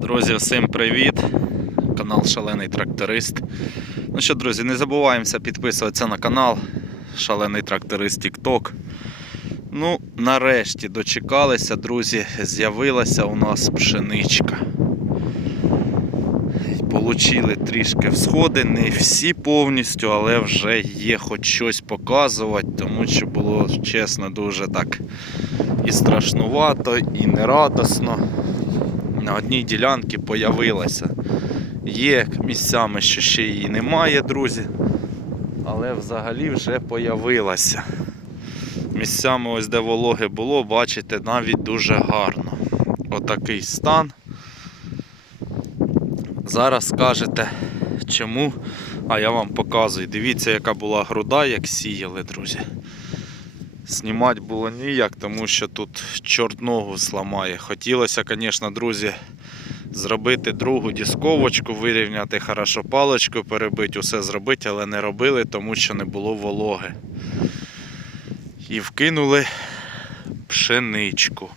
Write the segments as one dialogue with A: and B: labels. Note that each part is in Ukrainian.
A: Друзі, всім привіт! Канал Шалений Тракторист. Ну що, друзі, не забуваємося підписуватися на канал Шалений Тракторист TikTok. Ну, нарешті дочекалися, друзі, з'явилася у нас пшеничка. Получили трішки всходи, не всі повністю, але вже є хоч щось показувати, тому що було чесно дуже так і страшнувато, і нерадосно на одній ділянці появилася. Є місцями, що ще її немає, друзі. Але взагалі вже появилася. Місцями, ось де вологи було, бачите, навіть дуже гарно. Отакий стан. Зараз скажете чому, а я вам показую. Дивіться, яка була груда, як сіяли, друзі. Знімати було ніяк, тому що тут чорт ногу зламає. Хотілося, звісно, друзі, зробити другу дісковочку, вирівняти хорошо паличку, перебити, усе зробити, але не робили, тому що не було вологи. І вкинули пшеничку.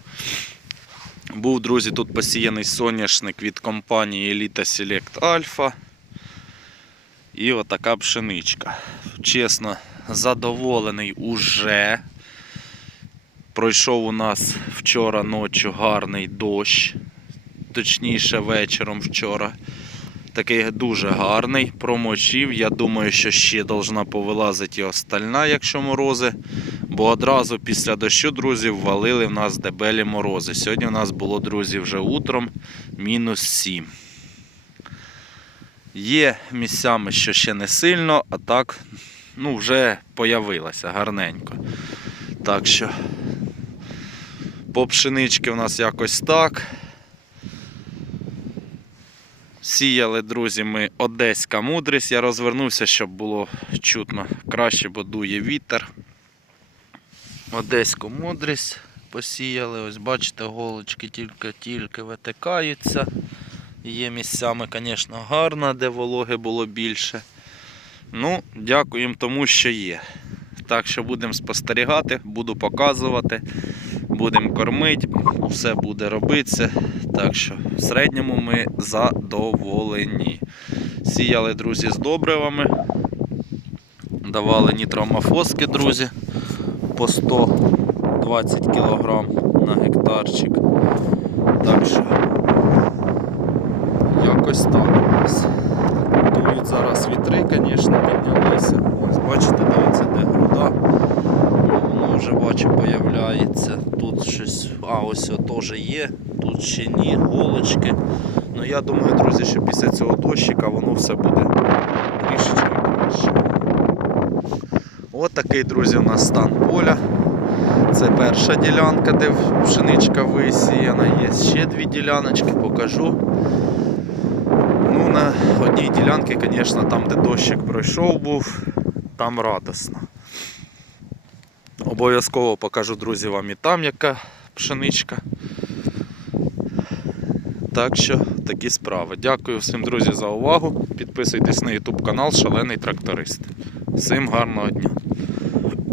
A: Був, друзі, тут посіяний соняшник від компанії Elita Select Alpha. І отака пшеничка. Чесно, задоволений уже. Пройшов у нас вчора ночі гарний дощ, точніше вечором вчора. Такий дуже гарний, промочив. Я думаю, що ще должна повилазити і остальна, якщо морози. Бо одразу після дощу, друзі, ввалили в нас дебелі морози. Сьогодні у нас було, друзі, вже утром мінус 7. Є місцями, що ще не сильно, а так ну, вже появилася гарненько. Так що по пшенички у нас якось так. Сіяли, друзі, ми Одеська мудрість. Я розвернувся, щоб було чутно краще, бо дує вітер. Одеську мудрість посіяли. Ось бачите, голочки тільки-тільки витикаються. Є місцями, звісно, гарно, де вологи було більше. Ну, дякуємо тому, що є. Так що будемо спостерігати, буду показувати, будемо кормити, все буде робитися. Так що в середньому ми задоволені. Сіяли, друзі, з добривами. Давали нітромафоски, друзі, по 120 кг на гектарчик. Так що якось нас. Дують зараз вітри, звісно, піднялися. Ось бачите, дивіться, де груда. Воно вже бачу появляється. Тут щось. А, ось теж є. Тут ще ні, голочки. Ну я думаю, друзі, що після цього дощика воно все буде трішечки краще. От такий, друзі, у нас стан поля. Це перша ділянка, де пшеничка висіяна. Є ще дві діляночки, покажу. Ну, на одній ділянці, звісно, там, де дощик пройшов був, там радосно. Обов'язково покажу, друзі, вам і там яка пшеничка. Так що такі справи. Дякую всім, друзі, за увагу. Підписуйтесь на YouTube канал Шалений Тракторист. Всім гарного дня!